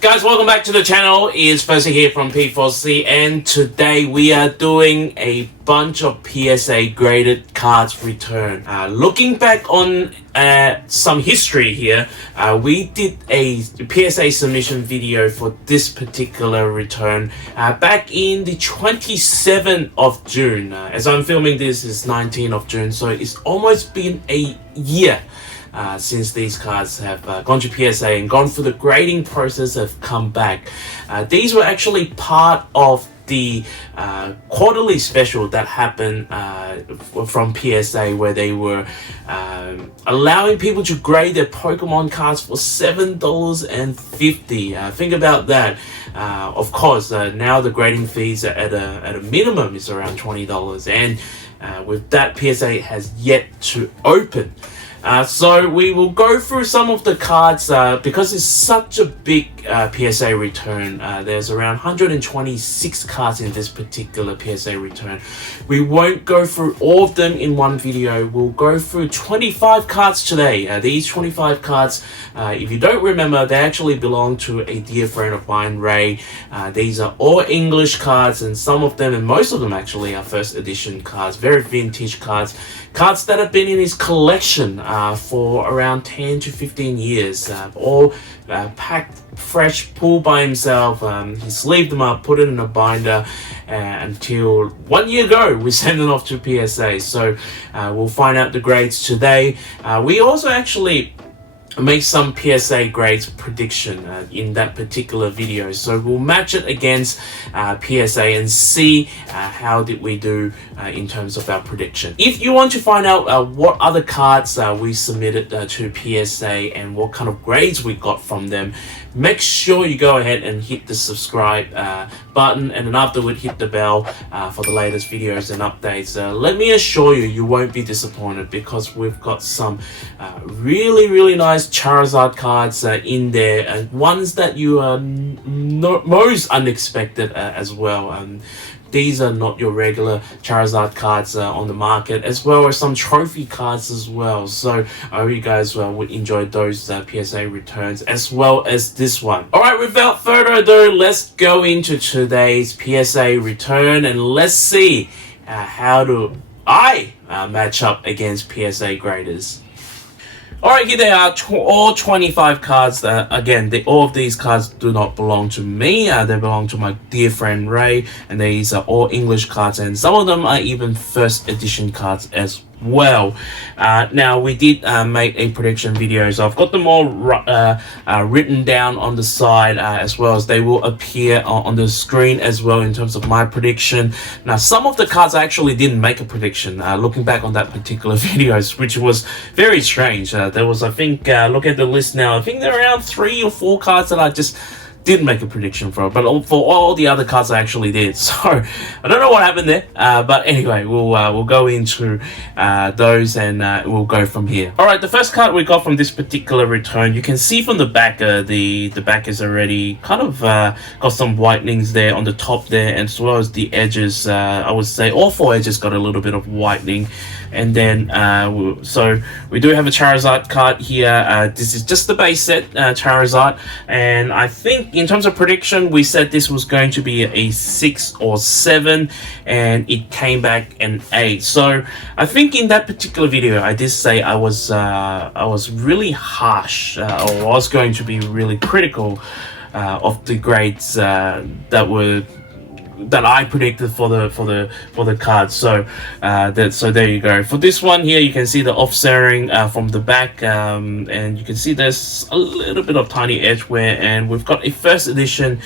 Guys, welcome back to the channel. It's Percy here from P4C, and today we are doing a bunch of PSA graded cards return. Looking back on some history here, we did a PSA submission video for this particular return back in the 27th of June. As I'm filming this, is 19th of June, so it's almost been a year since these cards have gone to PSA and gone through the grading process, have come back. These were actually part of the quarterly special that happened from PSA, where they were allowing people to grade their Pokemon cards for $7.50. Think about that. Of course, now the grading fees at a minimum is around $20, and with that, PSA has yet to open. So we will go through some of the cards because it's such a big PSA return. There's around 126 cards in this particular PSA return. We won't go through all of them in one video. We'll go through 25 cards today. These 25 cards, if you don't remember, they actually belong to a dear friend of mine, Ray. These are all English cards, and some of them, and most of them actually, are first edition cards, very vintage cards. Cards that have been in his collection for around 10 to 15 years, all packed fresh, pulled by himself. He sleeved them up, put it in a binder, until 1 year ago we sent it off to PSA. So we'll find out the grades today. We also actually make some PSA grades prediction in that particular video, so we'll match it against PSA and see how did we do in terms of our prediction. If you want to find out what other cards we submitted to PSA and what kind of grades we got from them, make sure you go ahead and hit the subscribe button, and then afterward hit the bell for the latest videos and updates. Let me assure you, you won't be disappointed, because we've got some really nice Charizard cards in there, and ones that you are most unexpected as well. These are not your regular Charizard cards on the market, as well as some trophy cards as well. So I hope you guys would enjoy those PSA returns as well as this one. Alright, without further ado, let's go into today's PSA return, and let's see how do I match up against PSA graders. Alright, here they are, all 25 cards. Again, all of these cards do not belong to me. They belong to my dear friend Ray, and these are all English cards, and some of them are even first edition cards as well. Now, we did make a prediction video, so I've got them all written down on the side, as well as they will appear on the screen as well in terms of my prediction. Now, some of the cards I actually didn't make a prediction, looking back on that particular videos, which was very strange. There was, I think, look at the list now, I think there are around 3 or 4 cards that I just didn't make a prediction for, but for all the other cards I actually did. So I don't know what happened there, but anyway, we'll go into those, and we'll go from here. All right, the first card we got from this particular return, you can see from the back, the back is already kind of got some whitenings there on the top there, as well as the edges. I would say all 4 edges got a little bit of whitening. And then so we do have a Charizard card here. This is just the base set Charizard, and I think in terms of prediction, we said this was going to be a 6 or 7, and it came back an 8. So I think in that particular video, I did say I was really harsh, or was going to be really critical of the grades that I predicted for the cards. So so there you go. For this one here, you can see the offsetting from the back, and you can see there's a little bit of tiny edge wear, and we've got a first edition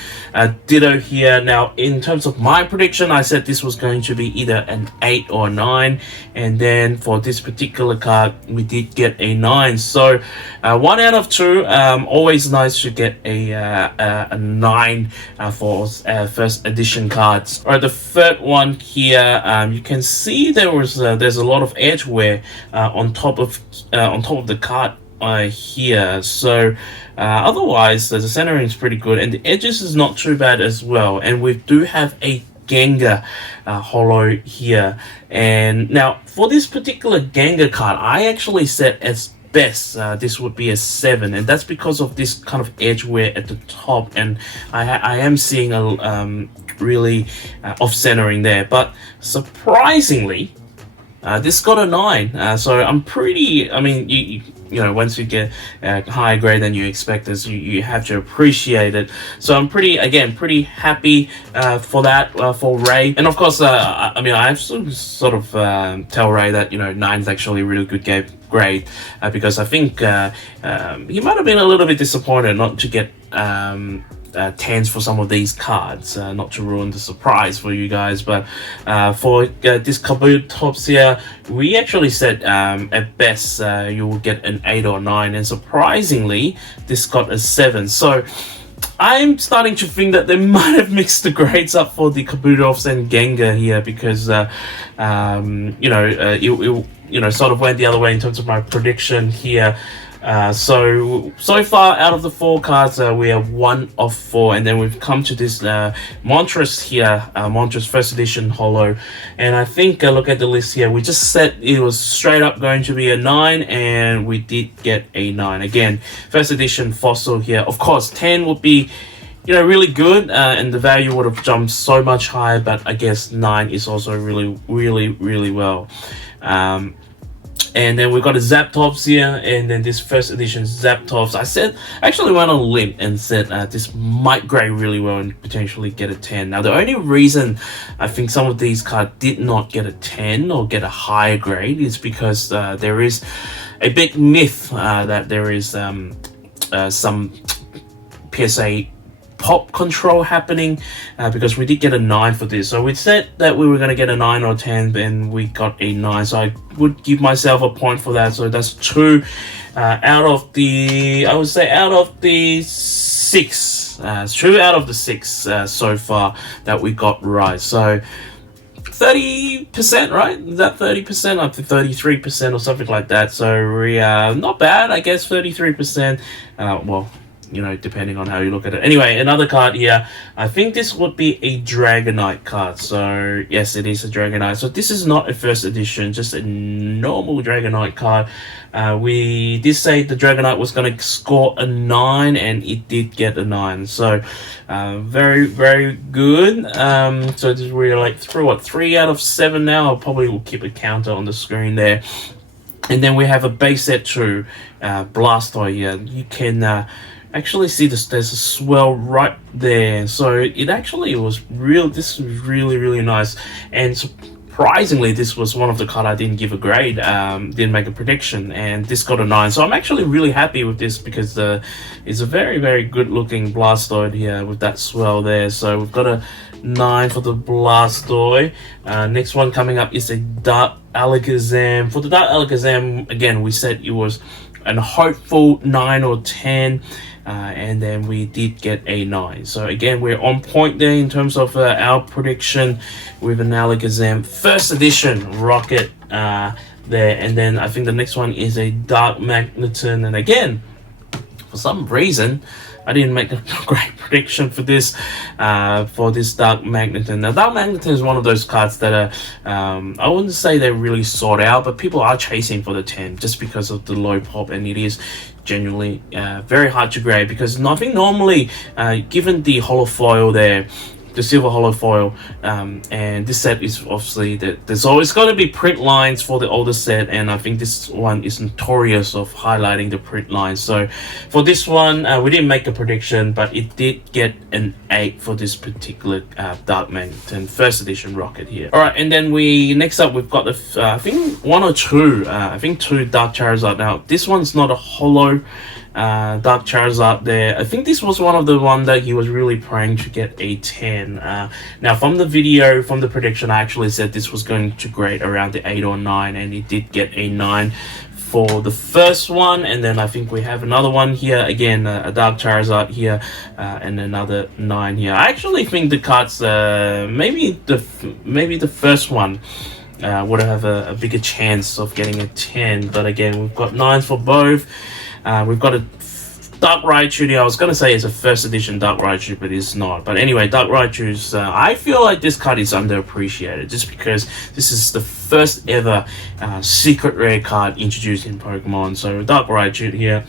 Ditto here. Now, in terms of my prediction, I said this was going to be either an 8 or 9, and then for this particular card, we did get a 9. So 1 out of 2. Always nice to get a 9 for first edition cards. Alright, the third one here, you can see there's a lot of edge wear on top of the card here. So otherwise, the centering is pretty good, and the edges is not too bad as well. And we do have a Gengar holo here. And now for this particular Gengar card, I actually set as best, this would be a 7, and that's because of this kind of edge wear at the top, and I am seeing a really off-centering there. But surprisingly, this got a 9, so I'm pretty, I mean, you know, once you get a higher grade than you expect, you have to appreciate it. So I'm pretty happy for that, for Ray. And of course, I mean, I have sort of tell Ray that, you know, 9 is actually a really good grade, because I think he might have been a little bit disappointed not to get 10s for some of these cards, not to ruin the surprise for you guys. But for this Kabutops here, we actually said at best you will get an 8 or 9, and surprisingly this got a 7. So I'm starting to think that they might have mixed the grades up for the Kabutops and Gengar here, because you know, it you know, sort of went the other way in terms of my prediction here. So far out of the 4 cards, we are 1 of 4, and then we've come to this Montress here, Montress first edition holo, and I think look at the list here, we just said it was straight up going to be a 9, and we did get a 9. Again, first edition fossil here. Of course 10 would be, you know, really good, and the value would have jumped so much higher, but I guess 9 is also really well. And then we've got a Zapdos here, and then this first edition Zapdos. I actually went on a limb and said this might grade really well and potentially get a 10. Now, the only reason I think some of these cards did not get a 10 or get a higher grade is because there is a big myth that there is some PSA pop control happening, because we did get a 9 for this. So we said that we were going to get a 9 or 10, and we got a 9, so I would give myself a point for that. So that's 2 out of the, I would say, out of the 6, 2 out of the 6 so far that we got right. So 30%, right? Is that 30%? Up to 33% or something like that. So we are not bad, I guess. 33%. Well, you know, depending on how you look at it. Anyway, another card here. I think this would be a Dragonite card. So yes, it is a Dragonite. So this is not a first edition, just a normal Dragonite card. We did say the Dragonite was going to score a 9, and it did get a 9. So very good. So this we're like 3 out of 7 now. I'll probably will keep a counter on the screen there. And then we have a base set 2 Blastoise here. You can actually see this, there's a swell right there, so it actually was this was really nice. And surprisingly, this was one of the cards I didn't give a grade, didn't make a prediction, and this got a 9. So I'm actually really happy with this, because it's a very good looking Blastoise here with that swell there. So we've got a 9 for the Blastoise. Next one coming up is a Dark Alakazam. For the Dark Alakazam, again, we said it was an hopeful 9 or 10, and then we did get a 9. So again, we're on point there in terms of our prediction with an Alakazam first edition Rocket there. And then I think the next one is a Dark Magneton, and again, for some reason I didn't make a great prediction for this Dark Magneton. Now, Dark Magneton is one of those cards that are, I wouldn't say they're really sought out, but people are chasing for the 10 just because of the low pop, and it is genuinely very hard to grade, because nothing normally, given the holo foil there, the silver holo foil, and this set is obviously that there's always going to be print lines for the older set, and I think this one is notorious of highlighting the print lines. So for this one, we didn't make a prediction, but it did get an 8 for this particular Dark Magneton first edition Rocket here. All right, and then next up we've got the I think 1 or 2, I think 2 Dark Charizard. Now this one's not a holo Dark Charizard there. I think this was one of the one that he was really praying to get a 10. Now from the video, from the prediction, I actually said this was going to grade around the 8 or 9, and it did get a 9 for the first one. And then I think we have another one here, again a Dark Charizard here, and another 9 here. I actually think the cards, maybe the first one would have a bigger chance of getting a 10, but again, we've got 9s for both. We've got a Dark Raichu here, I was gonna say it's a first edition Dark Raichu, but it's not. But anyway, Dark Raichu's, I feel like this card is underappreciated just because this is the first ever secret rare card introduced in Pokemon. So Dark Raichu here.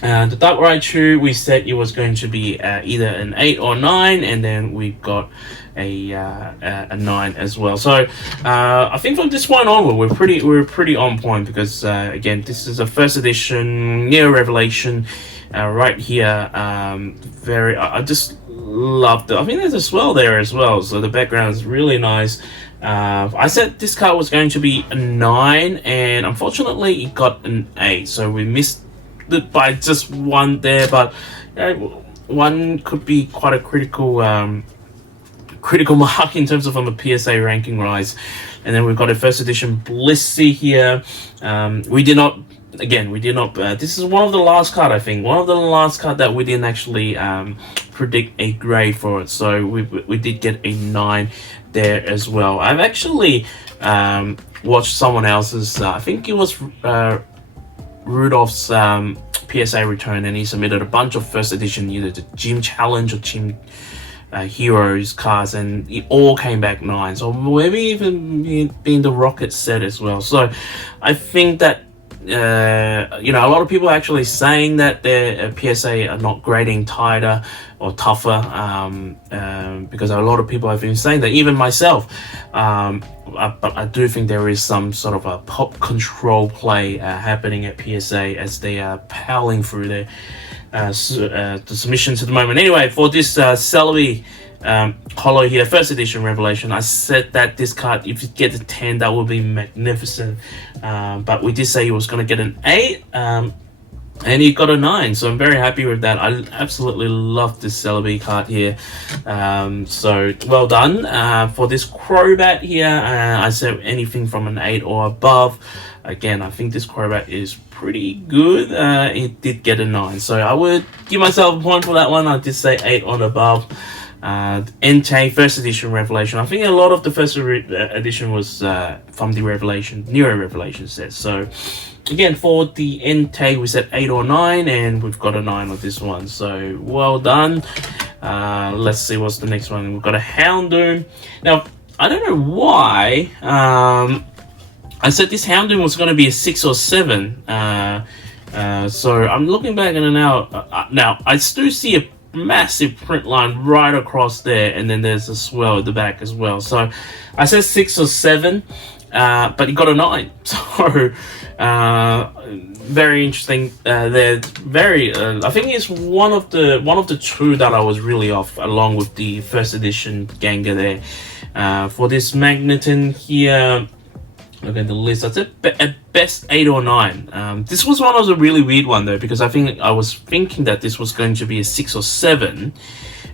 The Dark Raichu, we said it was going to be either an 8 or 9, and then we got a 9 as well. So I think from this point onward, we're pretty on point because again, this is a first edition Neo Revelation right here. I just love it. I think there's a swell there as well, so the background is really nice. I said this card was going to be a 9, and unfortunately it got an 8, so we missed it by just 1 there, but 1 could be quite a critical mark in terms of on the PSA ranking rise. And then we've got a first edition Blissey here. We did not this is one of the last card, I think, one of the last card that we didn't actually predict a grade for it, so we did get a 9 there as well. I've actually watched someone else's, I think it was Rudolph's PSA return, and he submitted a bunch of first edition, either the Gym Challenge or Gym Heroes cards, and it all came back 9, so maybe even being the Rocket set as well. So I think that a lot of people are actually saying that their PSA are not grading tighter or tougher, because a lot of people have been saying that, even myself. But I do think there is some sort of a pop control play happening at PSA as they are powering through their the submissions at the moment. Anyway, for this Celebi Holo here, first edition Revelation, I said that this card, if you get a 10, that would be magnificent. But we did say he was going to get an 8, and he got a 9, so I'm very happy with that. I absolutely love this Celebi card here. So well done. For this Crobat here, I said anything from an 8 or above. Again, I think this Crobat is pretty good. It did get a 9, so I would give myself a point for that one. I did say 8 or above. Entei first edition Revelation, I think a lot of the first edition was from the Neo Revelation set. So again, for the Entei, we said 8 or 9, and we've got a 9 on this one, so well done. Let's see what's the next one. We've got a Houndoom. Now, I don't know why I said this Houndoom was going to be a 6 or 7. So I'm looking back at it now. I still see a massive print line right across there, and then there's a swell at the back as well. So I said 6 or 7, but he got a 9. So very interesting. They're very. I think it's one of the 2 that I was really off, along with the first edition Gengar there. For this Magneton here, look at the list. I'd say at best 8 or 9. This was one of the really weird one though, because I was thinking that this was going to be a 6 or 7,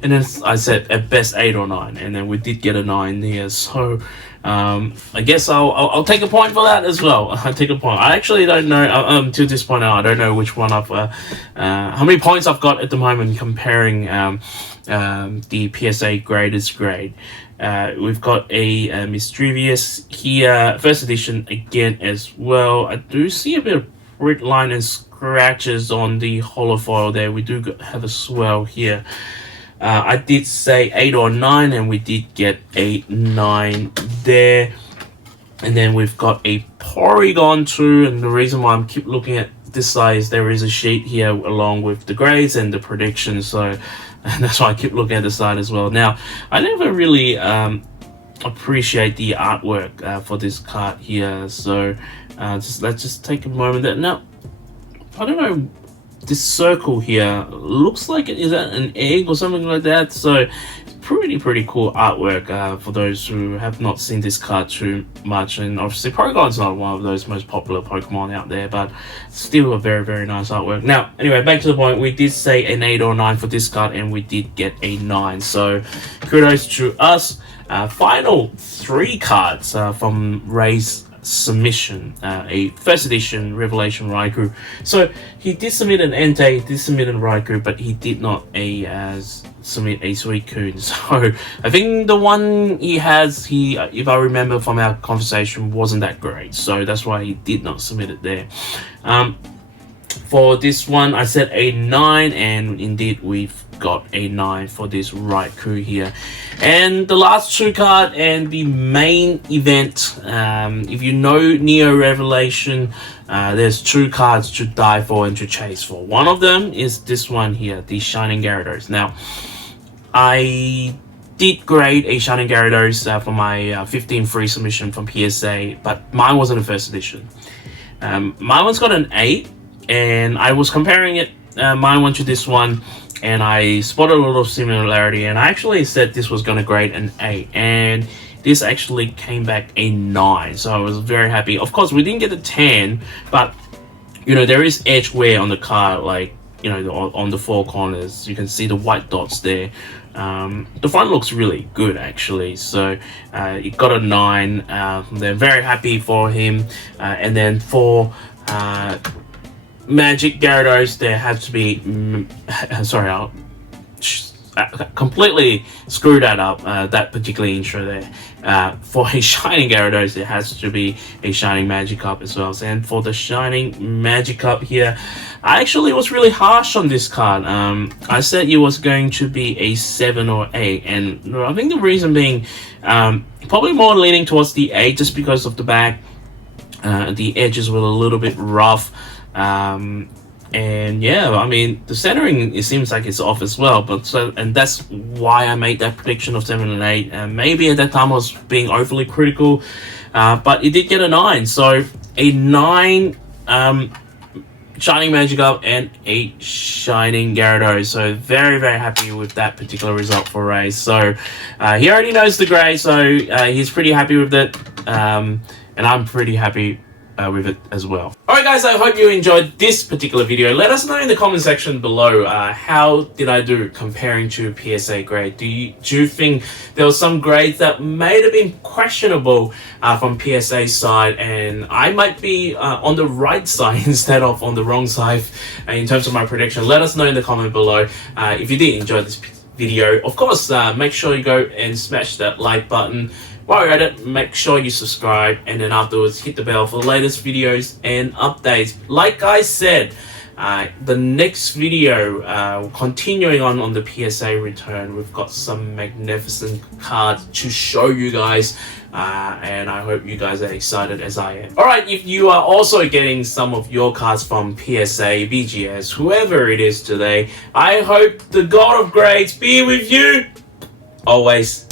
and then I said at best 8 or 9, and then we did get a 9 here. So I guess I'll take a point for that as well. I take a point. I actually don't know to this point now. I don't know which one I've how many points I've got at the moment comparing the PSA greatest grade. We've got a Mischievous here, first edition again as well. I do see a bit of red line and scratches on the holofoil there. We do have a swell here. I did say 8 or 9, and we did get a 9 there. And then we've got a Porygon too, and the reason why I keep looking at this side is there is a sheet here along with the grades and the predictions, so that's why I keep looking at the side as well. Now, I never really appreciate the artwork for this card here, so let's just take a moment there. Now, I don't know, this circle here looks like it is an egg or something like that, so pretty cool artwork for those who have not seen this card too much. And obviously Porygon's not one of those most popular Pokemon out there, but still a very nice artwork. Now anyway, back to the point, we did say an 8 or 9 for this card, and we did get a 9, so kudos to us. Final 3 cards from Ray's submission, a first edition Revelation Raikou. So he did submit an Entei, did submit a Raikou, but he did not submit a Suicune. So I think the one he has, if I remember from our conversation, wasn't that great, so that's why he did not submit it there. For this one, I said a 9, and indeed we've got a 9 for this Raikou here. And the last true card and the main event, if you know Neo Revelation, there's two cards to die for and to chase for. One of them is this one here, the Shining Gyarados. Now, I did grade a Shining Gyarados for my 15 free submission from PSA, but mine wasn't a first edition. My one's got an 8, and I was comparing it, my one to this one, and I spotted a little similarity, and I actually said this was going to grade an 8, and this actually came back a 9, so I was very happy. Of course, we didn't get a 10, but, you know, there is edge wear on the card, like, you know, on the four corners. You can see the white dots there. The front looks really good, actually, so it got a 9. They're very happy for him, and then for Magic Gyarados, there has to be sorry, I'll completely screw that up, that particular intro there. For a Shining Gyarados, there has to be a Shining Magikarp as well. And for the Shining Magikarp here, I actually was really harsh on this card. I said it was going to be a 7 or 8, and I think the reason being probably more leaning towards the 8 just because of the back. The edges were a little bit rough. And yeah, I mean, the centering, it seems like it's off as well, but and that's why I made that prediction of 7 and 8. And maybe at that time I was being overly critical, but it did get a 9. So a 9 Shining Magikarp and a Shining Gyarados. So very, very happy with that particular result for Ray. So he already knows the grade, so he's pretty happy with it, and I'm pretty happy with it as well. Alright guys, I hope you enjoyed this particular video. Let us know in the comment section below, how did I do comparing to PSA grade. Do you think there was some grades that may have been questionable from PSA side, and I might be on the right side instead of on the wrong side in terms of my prediction? Let us know in the comment below. If you did enjoy this video, of course, make sure you go and smash that like button. While you're at it, make sure you subscribe, and then afterwards hit the bell for the latest videos and updates. Like I said, the next video, continuing on the PSA return, we've got some magnificent cards to show you guys, and I hope you guys are excited as I am. Alright, if you are also getting some of your cards from PSA, BGS, whoever it is today, I hope the God of Grades be with you always.